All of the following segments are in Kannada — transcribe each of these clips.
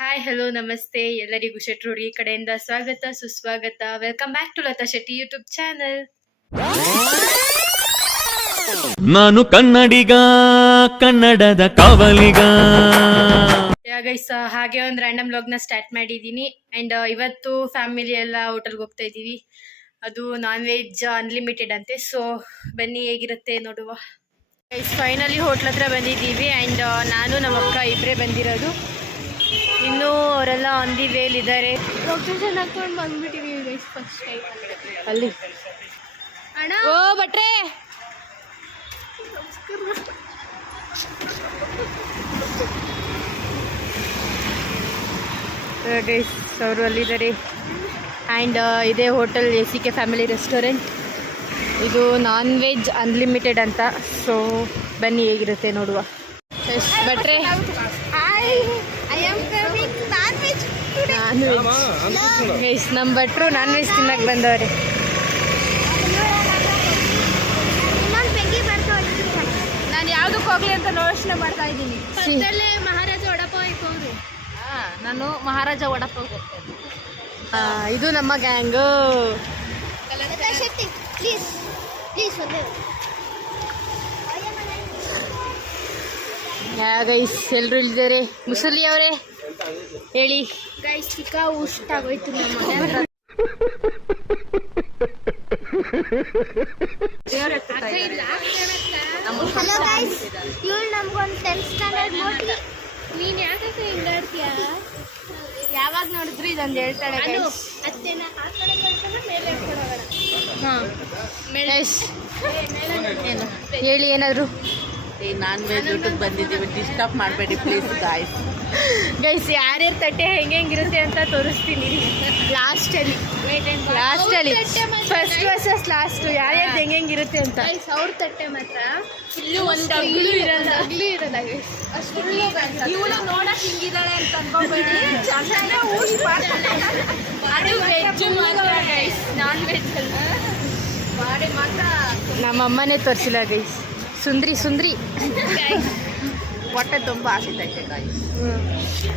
ಹಾಯ್ ಹಲೋ ನಮಸ್ತೆ ಎಲ್ಲರಿಗೂ ಶೆಟ್ರೋಡಿ ಕಡೆಯಿಂದ ಸ್ವಾಗತ ಸುಸ್ವಾಗತ. Welcome back to Latha Shetty YouTube channel. ನಾನು ಕನ್ನಡಿಗ, ಕನ್ನಡದ ಕಾವಲಿಗ. ಗೈಸ್, ಹಾಗೆ ಒಂದು ರ್ಯಾಂಡಮ್ ವ್ಲಾಗ್ನ ಸ್ಟಾರ್ಟ್ ಮಾಡಿದ್ದೀನಿ. ಆ್ಯಂಡ್ ಇವತ್ತು ಫ್ಯಾಮಿಲಿ ಎಲ್ಲ ಹೋಟೆಲ್ಗೆ ಹೋಗ್ತಾ ಇದ್ದೀವಿ. ಅದು ನಾನ್ ವೆಜ್ ಅನ್ಲಿಮಿಟೆಡ್ ಅಂತೆ. ಸೊ ಬನ್ನಿ ಹೇಗಿರುತ್ತೆ ನೋಡುವ. ಗೈಸ್, ಫೈನಲಿ ಹೋಟ್ಲ್ ಹತ್ರ ಬಂದಿದ್ದೀವಿ. ಆ್ಯಂಡ್ ನಾನು ನಮ್ಮ ಅಕ್ಕ ಇಬ್ಬರೇ ಬಂದಿರೋದು. ಇನ್ನೂ ಅವರೆಲ್ಲ ಆನ್ ದಿ ವೇಲ್ ಇದ್ದಾರೆ. ಲೊಕೇಶನ್ ಹಾಕೊಂಡು ಬಂದ್ಬಿಟ್ಟಿದ್ದೀವಿ ಗೈಸ್ ಫಸ್ಟ್ ಟೈಮ್. ಅಲ್ಲಿ ಓ ಭಟ್ರೆ, ಗೈಸ್ ಅವರು ಅಲ್ಲಿದ್ದಾರೆ. ಆ್ಯಂಡ್ ಇದೇ ಹೋಟೆಲ್ ACK ಫ್ಯಾಮಿಲಿ ರೆಸ್ಟೋರೆಂಟ್. ಇದು ನಾನ್ ವೆಜ್ ಅನ್ಲಿಮಿಟೆಡ್ ಅಂತ. ಸೊ ಬನ್ನಿ ಹೇಗಿರುತ್ತೆ ನೋಡುವ. ಎಸ್ ಭಟ್ರೆ, ನಾನ್ ವೆಜ್ ಗೈಸ್, ನಮ್ಮ ಭಟ್ರು ನಾನ್ ವೆಜ್ ತಿನ್ನಕ್ಕೆ ಬಂದವ್ರೆ. ನಾನು ಯಾವುದಕ್ಕೆ ಹೋಗ್ಲಿ ಅಂತ ಯೋಚನೆ ಮಾಡ್ತಾ ಇದ್ದೀನಿ. ಮಹಾರಾಜ ವಡಪಾವ್ ಹೋಗ್ರಿ. ನಾನು ಮಹಾರಾಜ ವಡಪಾವ್ ಹೋಗ್ತೇನೆ. ಇದು ನಮ್ಮ ಗ್ಯಾಂಗು. ಗೈಸ್ ಎಲ್ಲರೂ ಇಲ್ಲಿದ್ದಾರೆ. ಮುಸಲಿ ಅವರೇ ಹೇಳಿ. ಗೈಸ್, ಚಿಕ್ಕ ಉಷ್ಟ ಆಗೋಯ್ತು ನಮ್ಮ ಮನೆ. ಇವಳು ನಮ್ಗೊಂದು 10th ಸ್ಟ್ಯಾಂಡರ್ಡ್ ನೋಡಿ. ನೀನ್ ಯಾಕೆ ಹಿಂಗಾಡ್ತೀಯ? ಯಾವಾಗ ನೋಡಿದ್ರು ಇದೊಂದು ಹೇಳ್ತಾಳೆ. ಅತ್ತೆನ ಆ ಕಡೆ ಕಳ್ಸೋಣ, ಮೇಲೆ ಕೊಡೋಣ. ಏನು ಹೇಳಿ ಏನಾದ್ರು. ನಾನ್ ವೆಜ್ ಊಟಕ್ಕೆ ಬಂದಿದ್ದೀವಿ, ಡಿಸ್ಟರ್ಬ್ ಮಾಡಬೇಡಿ ಪ್ಲೀಸ್ ಗಾಯ್ಸ್. ಗೈಸ್, ಯಾರ್ಯಾರ ತಟ್ಟೆ ಹೆಂಗಿರುತ್ತೆ ಅಂತ ತೋರಿಸ್ತೀನಿ ಲಾಸ್ಟಲ್ಲಿ. ಫಸ್ಟ್ ವರ್ಸಸ್ ಲಾಸ್ಟ್ ಯಾರ್ಯಾರು ಹೆಂಗಿರುತ್ತೆ ಅಂತ. ಗೈಸ್, ಅವ್ರ ತಟ್ಟೆ ಮಾತ್ರ ಇಲ್ಲೂ ಒಂದು ಅಗ್ಲಿ ಇರಲ್ಲ. ಅಷ್ಟು ಇವಳು ನೋಡಕ್ ಹಿಂಗಿದ್ದಾಳೆ ಅಂತ ಅನ್ಕೋಬೇಡಿ. ಅದು ವೆಜ್ ಮಾತ್ರ ಗೈಸ್, ನಾನ್ ವೆಜ್ ಅಲ್ಲ. ಮಾಡಿ ಮಾತ್ರ ನಮ್ಮಮ್ಮನೇ ತೋರಿಸಿಲ್ಲ ಗೈಸ್. ಸುಂದ್ರಿ ಹೊಟ್ಟೆ ತುಂಬ ಆಸೈತೈತೆ ಗಾಯ್ಸ್.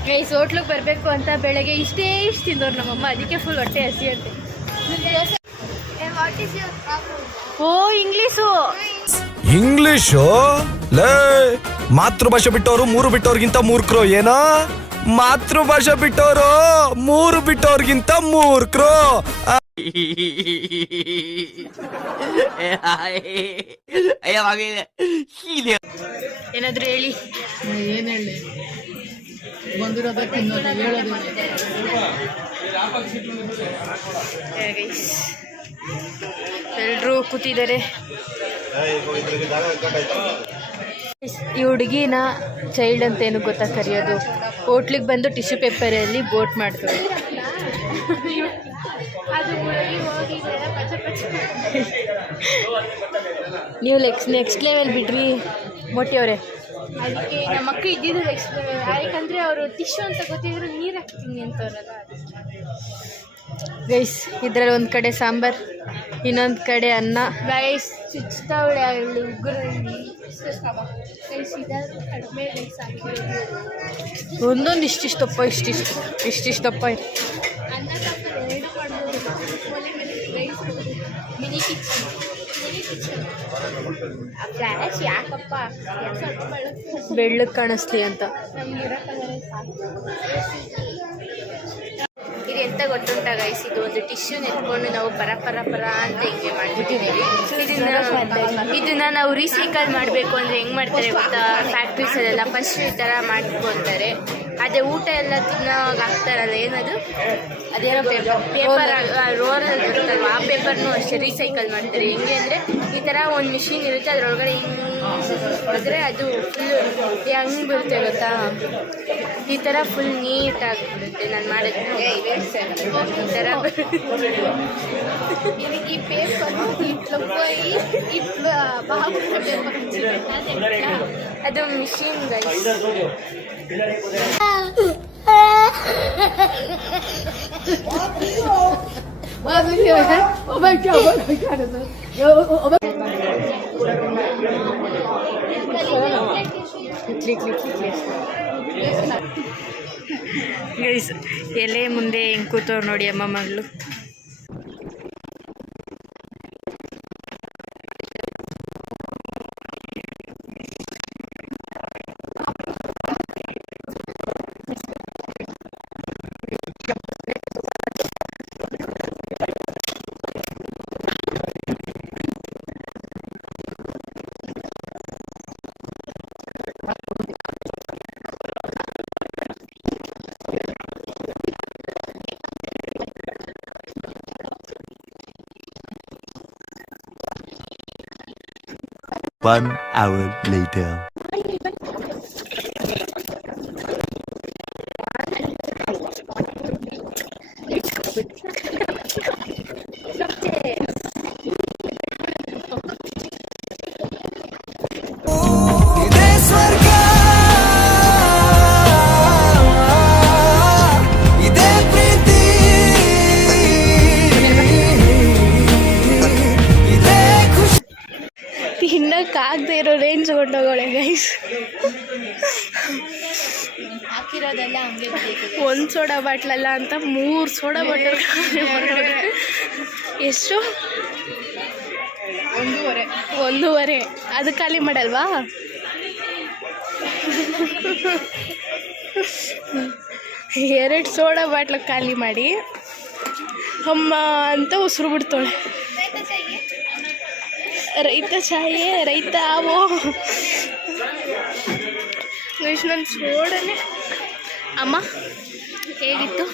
ಗೈಸ್, ಹೋಟ್ಲಿಗೆ ಬರಬೇಕು ಅಂತ ಬೆಳಗ್ಗೆ ಇಷ್ಟು ತಿಂದವ್ರು ನಮ್ಮಮ್ಮ. ಅದಕ್ಕೆ ಫುಲ್ ಹೊಟ್ಟೆ ಹಸಿ ಅಂತೆ. ಓ ಇಂಗ್ಲಿಷು ಲೇ, ಮಾತೃಭಾಷೆ ಬಿಟ್ಟವರು 3 ಬಿಟ್ಟವ್ರಿಗಿಂತ ಮೂರ್ಖರು. ಏನೋ ಮಾತೃಭಾಷೆ ಬಿಟ್ಟವರು 3 ಬಿಟ್ಟವ್ರಿಗಿಂತ ಮೂರ್ಖರು. ಏನಾದ್ರು ಹೇಳಿ. ಏನ್ ಹೇಳಿ, ಬಂದಿರೋದಕ್ಕೆ ಹೇಳೋದು. ಎಲ್ರೂ ಕೂತಿದ್ದಾರೆ. ಈ ಹುಡುಗಿನ ಚೈಲ್ಡ್ ಅಂತ ಏನು ಗೊತ್ತಾ ಕರೆಯೋದು. ಹೋಟ್ಲಿಗೆ ಬಂದು ಟಿಶ್ಯೂ ಪೇಪರಲ್ಲಿ ಬೋಟ್ ಮಾಡ್ತಾರೆ. ನೀವು ನೆಕ್ಸ್ಟ್ ಲೆವೆಲ್ ಬಿಡ್ರಿ ಮೋಟಿ ಅವರೇ. ಅದಕ್ಕೆ ನಮ್ಮ ಅಕ್ಕ ಇದ್ದಿದ್ದು ನೆಕ್ಸ್ಟ್ ಯಾಕಂದ್ರೆ ಅವರು ಟಿಶ್ಯೂ ಅಂತ ಗೊತ್ತಿದ್ರು ನೀರು ಹಾಕ್ತೀನಿ ಅಂತವ್ರಲ್ಲ. ಗೈಸ್, ಇದರಲ್ಲಿ ಒಂದು ಕಡೆ ಸಾಂಬಾರ್, ಇನ್ನೊಂದು ಕಡೆ ಅನ್ನ. ಗೈಸ್, ಚುಚ್ತಾವಳೆ ಉಗ್ರಲ್ಲಿ ಗೈಸ್, ಇದಾದ್ರೂ ಕಡಿಮೆ ಗೈಸ್ ಹಾಕಿರೋದು. ಒಂದೊಂದು ಇಷ್ಟಿಷ್ಟು ದಪ್ಪ, ಇಷ್ಟಿಷ್ಟು ದಪ್ಪ. ಅನ್ನ ಸಾಂಬಾರು 2 ಮಾಡ್ಬೋದು. ಒಲೆ ಮೇಲೆ ರೈಸ್, ಮಿನಿ ಕಿಚನ್. ಗ್ಯಾಸ್ ಯಾಕಪ್ಪ ಬೆಳ್ಳಕ್ಕೆ ಕಾಣಿಸ್ಲಿ ಅಂತ. ನಮ್ಗಿರೋ ಕಲರೇ ಸಾಕು. ಇದು ಎಂತ ಗೊತ್ತುಂಟ ಗೈಸ್, ಇದು ಒಂದು ಟಿಶ್ಯೂನ ಎತ್ಕೊಂಡು ನಾವು ಪರ ಅಂತ ಹಿಂಗೆ ಮಾಡ್ಬಿಟ್ಟಿದ್ದೀವಿ. ಇದನ್ನ ನಾವು ರೀಸೈಕಲ್ ಮಾಡಬೇಕು ಅಂದರೆ ಹೆಂಗೆ ಮಾಡ್ತಾರೆ ಗೊತ್ತಾ? ಫ್ಯಾಕ್ಟ್ರೀಸಲ್ಲೆಲ್ಲ ಫಸ್ಟ್ ಈ ಥರ ಮಾಡ್ಕೊತಾರೆ. ಅದೇ ಊಟ ಎಲ್ಲ ತಿನ್ನೋವಾಗ ಹಾಕ್ತಾರಲ್ಲ, ಏನದು ಅದೇನೋ ಪೇಪರ್ ರೋಲಲ್ಲಿ ಬರುತ್ತಲ್ವ, ಆ ಪೇಪರ್ನು ಅಷ್ಟೇ ರೀಸೈಕಲ್ ಮಾಡ್ತಾರೆ. ಹೆಂಗೆ ಅಂದರೆ ಈ ಥರ ಒಂದು ಮಿಷಿನ್ ಇರುತ್ತೆ, ಅದರೊಳಗಡೆ ಹಿಂಗೆ ಹೋದರೆ ಅದು ಫುಲ್ಲು ಹೆಂಗೆ ಬರುತ್ತೆ ಗೊತ್ತಾ? ಈ ಥರ ಫುಲ್ ನೀಟಾಗಿಬಿಡುತ್ತೆ. ನಾನು ಮಾಡಿದ್ರೆ ಈ ಥರ ಈ ಪೇಪರು ಅದು ಮಿಷಿನ್ ಗೈಸ್. ಗೈಸ್ ಎಲೆ ಮುಂದೆ ಹೆಂಗೆ ಕೂತವ್ರು ನೋಡಿ ಅಮ್ಮ ಮಗಳು. One hour later. ಇದೇ ಸ್ವರ್ಗ ಇದೇ ಪ್ರೀತಿ ಇದೇ ಖುಷಿ. ತಿನ್ನಕ್ಕಾಗದೆ ಇರೋ ರೇಂಜ್ ಕೊಂಡೋಗೋಳೆ ಗೈಸ್. ಹಾಕಿರೋದೆಲ್ಲ ಹಂಗೆ ಒಂದು ಸೋಡಾ ಬಾಟ್ಲಲ್ಲ ಅಂತ 3 ಸೋಡಾ ಬಾಟಲ್. ಎಷ್ಟು? 1.5. ಅದು ಖಾಲಿ ಮಾಡಲ್ವಾ? ಎರಡು ಸೋಡಾ ಬಾಟ್ಲ ಖಾಲಿ ಮಾಡಿ ಅಮ್ಮ ಅಂತ ಉಸಿರು ಬಿಡ್ತಾಳೆ. ರೈತ ಚಾಯೇ ರೈತ ಆವೋ. ನನ್ನ ಸೋಡನೆ. ಅಮ್ಮ ಹೇಗಿತ್ತು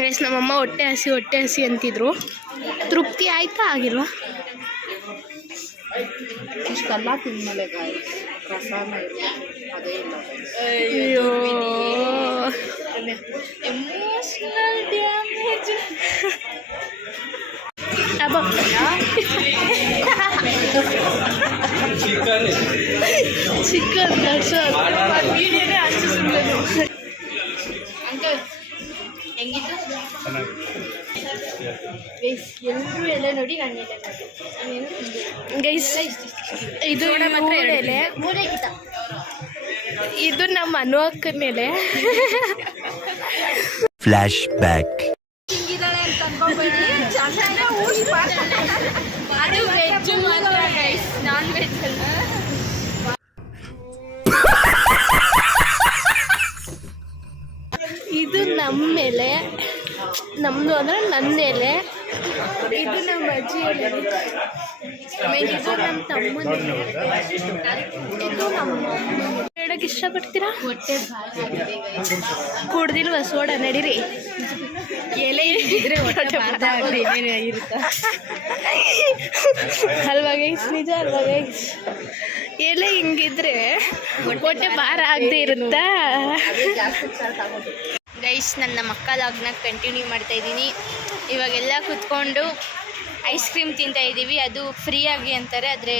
ಗೈಸ್? ನಮ್ಮಮ್ಮ ಹೊಟ್ಟೆ ಹಸಿ ಅಂತಿದ್ರು. ತೃಪ್ತಿ ಆಯ್ತಾ ಆಗಿಲ್ವಾ? ಇಷ್ಟೆಲ್ಲ ತಿನ್ಮೇಲೆ ರಸನ ಅದೇ ಇಲ್ಲ. ಅಯ್ಯೋ ಎಮೋಷನಲ್ ಡ್ಯಾಮೇಜ್. ಅಬ್ಬ ಚಿಕನ್ ವೀಡಿಯೋನೇ ಅಷ್ಟು ಸುಮ್ಮನೆ. ಅಂಕಲ್ ಹೆಂಗಿತ್ತು ಎಲ್ಲರೂ ಎಲೆ ನೋಡಿ ನಾನು ಗೈಸ್. ಇದು ಎಲೆ, ಇದು ನಮ್ಮ ಅನು ಅಕ್ಕನ ಎಲೆ. Flashback. ಅದು ವೆಜ್ ಮಾತ್ರ ಗೈಸ್, ನಾನ್ ವೆಜ್ ಅಲ್ಲ. ಇದು ನಮ್ಮ ಎಲೆ, ನಮ್ಮದು ಅಂದರೆ ನನ್ನ ಎಲೆ. ಇದು ನಮ್ಮ ಅಜ್ಜಿ ಎಲೆ, ಇದು ನಮ್ಮ ತಮ್ಮನ ಎಲೆ, ಇದು ನಮ್ಮ ಹೇಳಕ್ಕೆ ಇಷ್ಟಪಡ್ತೀರಾ? ಹೊಟ್ಟೆ ಕುಡ್ದಿಲ್ವ ಸೋಡಾ? ನಡೀರಿ. ಎಲೆ ಇದ್ರೆ ಅಲ್ವಾ ಗೈಸ್? ನಿಜ ಅಲ್ವಾ ಗೈಸ್? ಎಲೆ ಹಿಂಗಿದ್ರೆ ಹೊಟ್ಟೆ ಭಾರ ಆಗದೆ ಇರುತ್ತಾ ಗೈಸ್? ನನ್ನ ಮಕ್ಕಳಾಗ್ನ ಕಂಟಿನ್ಯೂ ಮಾಡ್ತಾ ಇದ್ದೀನಿ. ಇವಾಗೆಲ್ಲ ಕುತ್ಕೊಂಡು ಐಸ್ ಕ್ರೀಮ್ ತಿಂತಾ ಇದ್ದೀವಿ. ಅದು ಫ್ರೀಯಾಗಿ ಅಂತಾರೆ, ಆದರೆ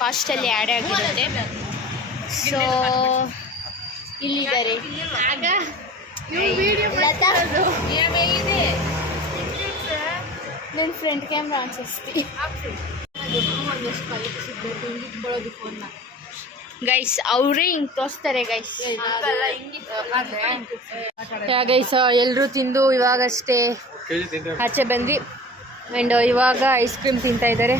ಕಾಸ್ಟಲ್ಲಿ ಆ್ಯಡ್ ಆಗಿರುತ್ತೆ. ಸೊ ಇಲ್ಲಿದ್ದಾರೆ ನನ್ನ ಫ್ರಂಟ್ ಕ್ಯಾಮ್ರಾ ಅನ್ಸಿಸ್ತಿ ಗೈಸ್. ಅವರೇ ಹಿಂಗೆ ತೋರಿಸ್ತಾರೆ ಗೈಸ್. ಗೈಸ್ ಎಲ್ಲರೂ ತಿಂದು ಇವಾಗಷ್ಟೇ ಆಚೆ ಬಂದ್ವಿ. ಆ್ಯಂಡ್ ಇವಾಗ ಐಸ್ ಕ್ರೀಮ್ ತಿಂತಾ ಇದ್ದಾರೆ.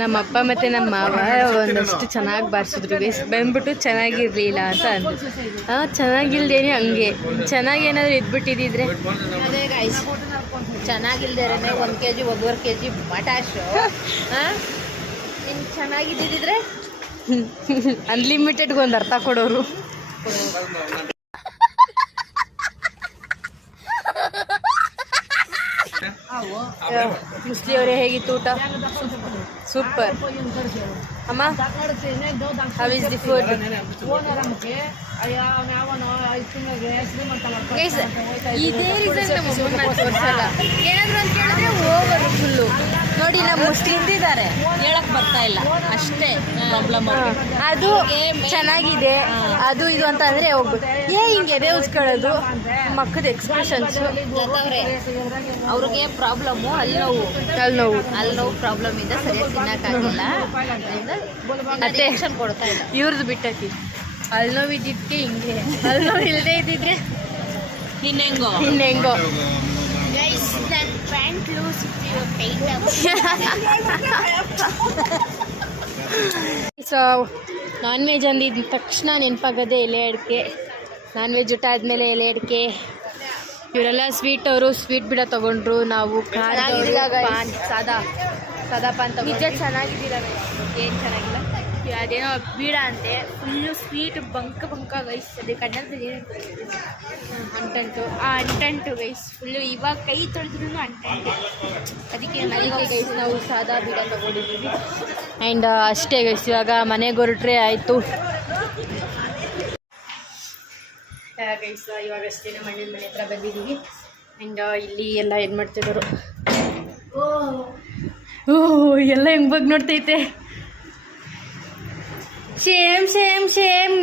ನಮ್ಮ ಅಪ್ಪ ಮತ್ತು ನಮ್ಮ ಮಾವ ಒಂದಷ್ಟು ಚೆನ್ನಾಗಿ ಬಾರಿಸಿದ್ರು ಗೈಸ್. ಬಂದ್ಬಿಟ್ಟು ಚೆನ್ನಾಗಿರಲಿಲ್ಲ ಅಂತ ಅಂದರು. ಚೆನ್ನಾಗಿಲ್ದೇನೆ ಹಂಗೆ ಚೆನ್ನಾಗಿ ಏನಾದರೂ ಇದ್ಬಿಟ್ಟಿದ್ದಿದ್ರೆ ಅದೇ ಗೈಸ್, ಚೆನ್ನಾಗಿಲ್ದೇನೆ 1 kg 1.5 kg ಮಟಾಶು. ಇನ್ನು ಚೆನ್ನಾಗಿದ್ದಿದ್ರೆ ಅನ್ಲಿಮಿಟೆಡ್ಗೆ ಒಂದು ಅರ್ಥ ಕೊಡೋರು. ಮುಸ್ಲಿ ಅವರೇ ಹೇಗಿತ್ತು ಊಟ? ಸೂಪರ್ ಅಮ್ಮ. How is the food? Guys ಇದೇ ರೀಸನ್ ನಮ್ಮ ಅಮ್ಮನ ತೋರಿಸಲ್ಲ. ಏನಾದರೂ ಅಂತ ಕೇಳಿದ್ರೆ ಓವರು ಫುಲ್ಲು. ನೋಡಿ ನಮ್ಮ ತಿಂದಿದ್ದಾರೆ, ಹೇಳಕ್ ಬರ್ತಾ ಇಲ್ಲ ಅಷ್ಟೇ ಪ್ರಾಬ್ಲಮ್. ಅದು ಚೆನ್ನಾಗಿದೆ ಅದು ಇದು ಅಂತ ಅಂದರೆ ಹೋಗ್ಬೇಕು. ಹಿಂಗೆ ಎದೆ ಉಸ್ಕೊಳ್ಳೋದು, ಮಕ್ಕದ ಎಕ್ಸ್ಪ್ರೆಷನ್ಸು. ಅವ್ರಿಗೆ ಪ್ರಾಬ್ಲಮ್ಮು ಅಲ್ಲಿ ನೋವು ಪ್ರಾಬ್ಲಮ್ ಇದೆ, ಸರಿಯಾಗಿ ತಿನ್ನಕ್ಕಾಗಿಲ್ಲ. ಅದರಿಂದ ಮತ್ತೆ ಆಕ್ಷನ್ ಕೊಡ್ತಾ ಇಲ್ಲ. ಇವ್ರದ್ದು ಬಿಟ್ಟಾಕಿ ಅಲ್ಲಿ ನೋವಿದ್ದಿದ್ದಕ್ಕೆ ಹಿಂಗೆ ಅಲ್ಲಿ ನೋವು ಇಲ್ಲದೆ ಇದ್ದಿದ್ರೆ ಇನ್ನೆಂಗೋ ಇನ್ನೆಂಗೋ ಗೈಸ್ ನನ್ನ pant loose so non veg ಅಂದಿದ್ದ ತಕ್ಷಣ ನೆನಪಾಗೋದೆ ಎಲೆ ಅಡಿಕೆ. ನಾನ್ ವೆಜ್ ಊಟ ಆದಮೇಲೆ ಎಲೆ ಅಡಿಕೆ. ಇವರೆಲ್ಲ ಸ್ವೀಟ್ ಅವರು ಸ್ವೀಟ್ ಬಿಡ ತಗೊಂಡ್ರು. ನಾವು ಪಾನ್ ಸಾದಾ ಪಾನ್ ತಗೊಂಡು ನಿಜ ಚೆನ್ನಾಗಿದ್ದೀರ. ಏನು ಚೆನ್ನಾಗಿಲ್ಲ, ಅದೇನೋ ಬೀಡ ಅಂತೆ, ಫುಲ್ಲು ಸ್ವೀಟ್ ಬಂಕ ಗೈಸ್. ಅದೇ ಕಣ್ಣಲ್ಲಿ ಅಂಟಂಟು ಅಂಟಂಟು ಗೈಸ್ ಫುಲ್ಲು. ಇವಾಗ ಕೈ ತೊಳೆದ್ರೂ ಅಂಟಂಟು. ಅದಕ್ಕೆ ಗೈಸ್ ನಾವು ಸಾದಾ ಬೀಡ ತಗೊಂಡಿದ್ದೀವಿ. ಆ್ಯಂಡ್ ಅಷ್ಟೇ ಗೈಸ್, ಇವಾಗ ಮನೆಗೆ ಹೊರಟ್ರೆ ಆಯಿತು ಗೈಸ್. ಇವಾಗ ಅಷ್ಟೇ ನಮ್ಮ ಅಣ್ಣನ ಮನೆ ಹತ್ರ ಬಂದಿದ್ದೀವಿ. ಆ್ಯಂಡ್ ಇಲ್ಲಿ ಎಲ್ಲ ಏನು ಮಾಡ್ತಿದ್ರು, ಓ ಎಲ್ಲ ಹೆಂಗೆ ಬಗ್ಗೆ ನೋಡ್ತೈತೆ. Same same same.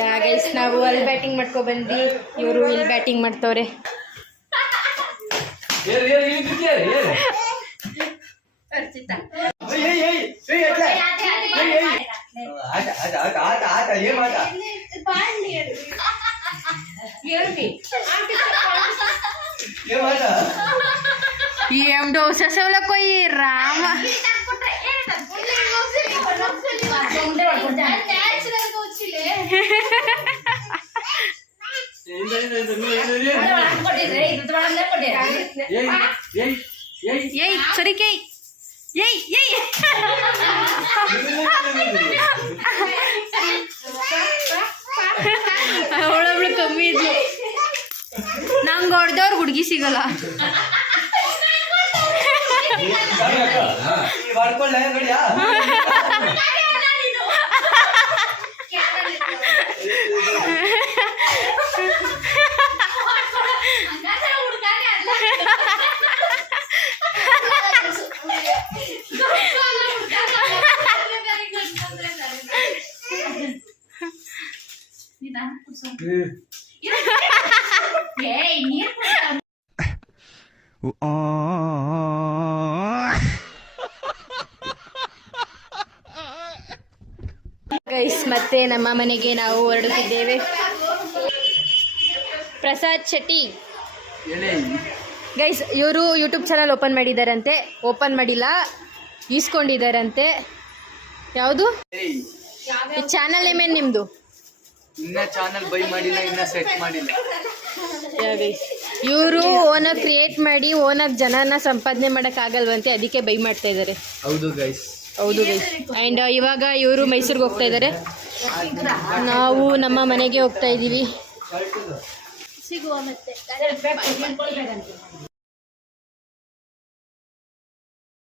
Yeah guys, ನಾವು ಅಲ್ಲಿ ಬ್ಯಾಟಿಂಗ್ ಮಾಡ್ಕೊ ಬಂದ್ವಿ, ಇವರು ಇಲ್ಲಿ ಬ್ಯಾಟಿಂಗ್ ಮಾಡ್ತವ್ರೆ. ఏం డోసా సేవలో పోయి రామ ఏయ్ సరికే ఏయ్ ఏయ్ ಅವಳೊಬ್ಳು ಕಮ್ಮಿ ಇದ್ಲು. ನಂಗೆ ಹೊಡೆದವ್ರು ಹುಡುಗಿ ಸಿಗಲ್ಲ. ಗೈಸ್ ಮತ್ತೆ ನಮ್ಮ ಮನೆಗೆ ನಾವು ಹೊರಡುತ್ತಿದ್ದೇವೆ. ಪ್ರಸಾದ್ ಶೆಟ್ಟಿ ಗೈಸ್, ಇವರು ಯೂಟ್ಯೂಬ್ ಚಾನಲ್ ಓಪನ್ ಮಾಡಿದಾರಂತೆ. ಓಪನ್ ಮಾಡಿಲ್ಲ, ಈಸ್ಕೊಂಡಿದ್ದಾರಂತೆ. ಯಾವುದು ಈ ಚಾನಲ್ ನೇಮೇನು ನಿಮ್ಮದು? ಇನ್ನ ಚಾನಲ್ ಬೈ ಮಾಡಿಲ್ಲ, ಇನ್ನ ಸೆಟ್ ಮಾಡಿಲ್ಲ. ಇವರು ಓನಾಗಿ ಕ್ರಿಯೇಟ್ ಮಾಡಿ ಓನಾಗಿ ಜನನ ಸಂಪಾದನೆ ಮಾಡೋಕ್ಕಾಗಲ್ವಂತೆ, ಅದಕ್ಕೆ ಬೈ ಮಾಡ್ತಾ ಇದ್ದಾರೆ. ಹೌದು ಗೈಸ್. ಆ್ಯಂಡ್ ಇವಾಗ ಇವರು ಮೈಸೂರಿಗೆ ಹೋಗ್ತಾ ಇದ್ದಾರೆ, ನಾವು ನಮ್ಮ ಮನೆಗೆ ಹೋಗ್ತಾ ಇದ್ದೀವಿ. ಸಿಗುವ ಮತ್ತೆ.